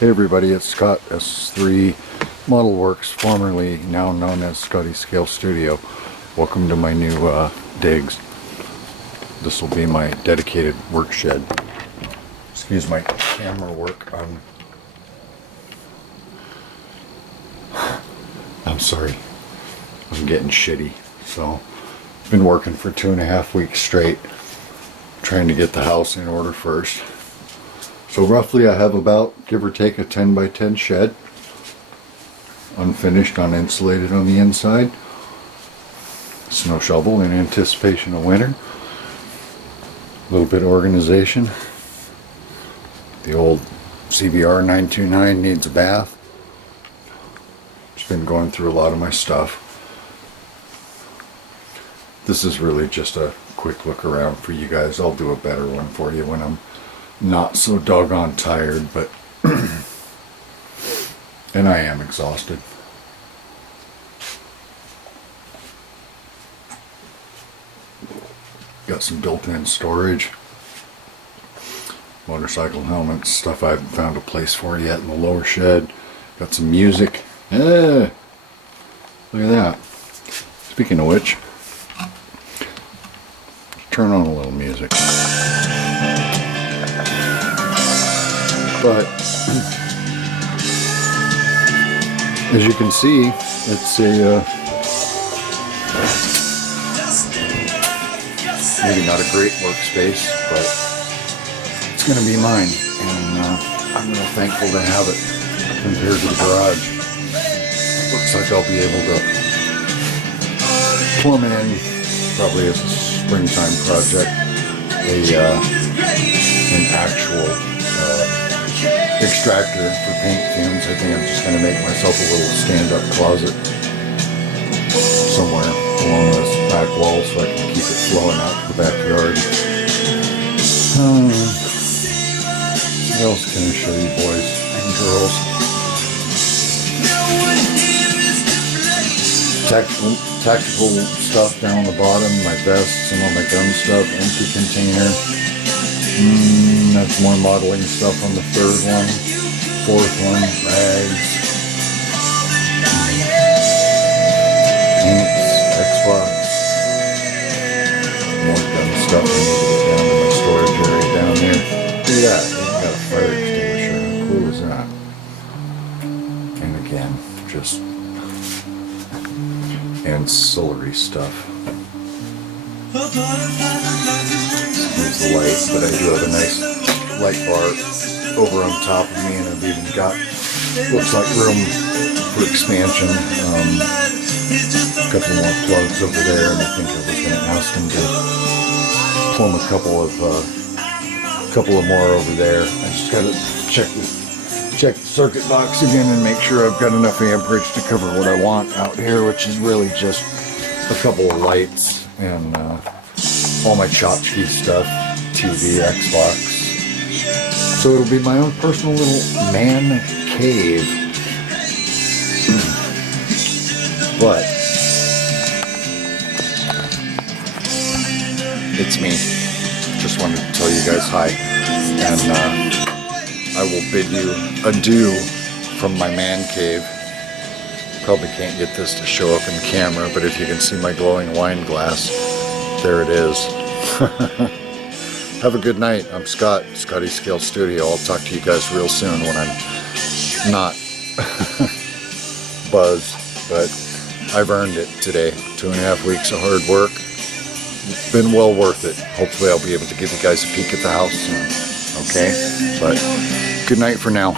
Hey everybody, it's Scott, S3 Model Works, formerly now known as Scotty Scale Studio. Welcome to my new digs. This will be my dedicated work shed. Excuse my camera work. I'm sorry. I'm getting shitty. So, I've been working for 2.5 weeks straight, trying to get the house in order first. So roughly I have about, give or take, a 10 by 10 shed. Unfinished, uninsulated on the inside. Snow shovel in anticipation of winter. A little bit of organization. The old CBR 929 needs a bath. Just been going through a lot of my stuff. This is really just a quick look around for you guys. I'll do a better one for you when I'm not so doggone tired, but and I am exhausted. Got some built-in storage, motorcycle helmets, stuff I haven't found a place for yet in the lower shed. Got some music. Look at that. Speaking of which, turn on a little music. But as you can see, it's a maybe not a great workspace, but it's going to be mine, and I'm real thankful to have it compared to the garage. Looks like I'll be able to plumb in, probably as a springtime project, an actual extractor for paint fumes. I think I'm just going to make myself a little stand-up closet somewhere along this back wall so I can keep it flowing out to the backyard. What else can I show you, boys and girls? Tactical stuff down the bottom, my vest, some of my gun stuff, empty container. That's more modeling stuff on the third one. Fourth one, rags. Paints, Xbox. More gun stuff. I need to get down to my storage area down here. Look at that. Even got a fire extinguisher. How cool is that? And again, just ancillary stuff. Here's the light, but I do have a nice light bar over on top of me, and I've even got, looks like room for expansion. A couple more plugs over there, and I think I was going to ask them to plumb a couple of more over there. I just got to check the circuit box again and make sure I've got enough amperage to cover what I want out here, which is really just a couple of lights and all my tchotchke stuff, TV, Xbox. So it'll be my own personal little man cave. But it's me. Just wanted to tell you guys hi. And I will bid you adieu from my man cave. Probably can't get this to show up in camera, but if you can see my glowing wine glass, there it is. Have a good night. I'm Scott, Scotty Scale Studio. I'll talk to you guys real soon when I'm not buzzed, but I've earned it today. 2.5 weeks of hard work. It's been well worth it. Hopefully I'll be able to give you guys a peek at the house soon. Okay? But good night for now.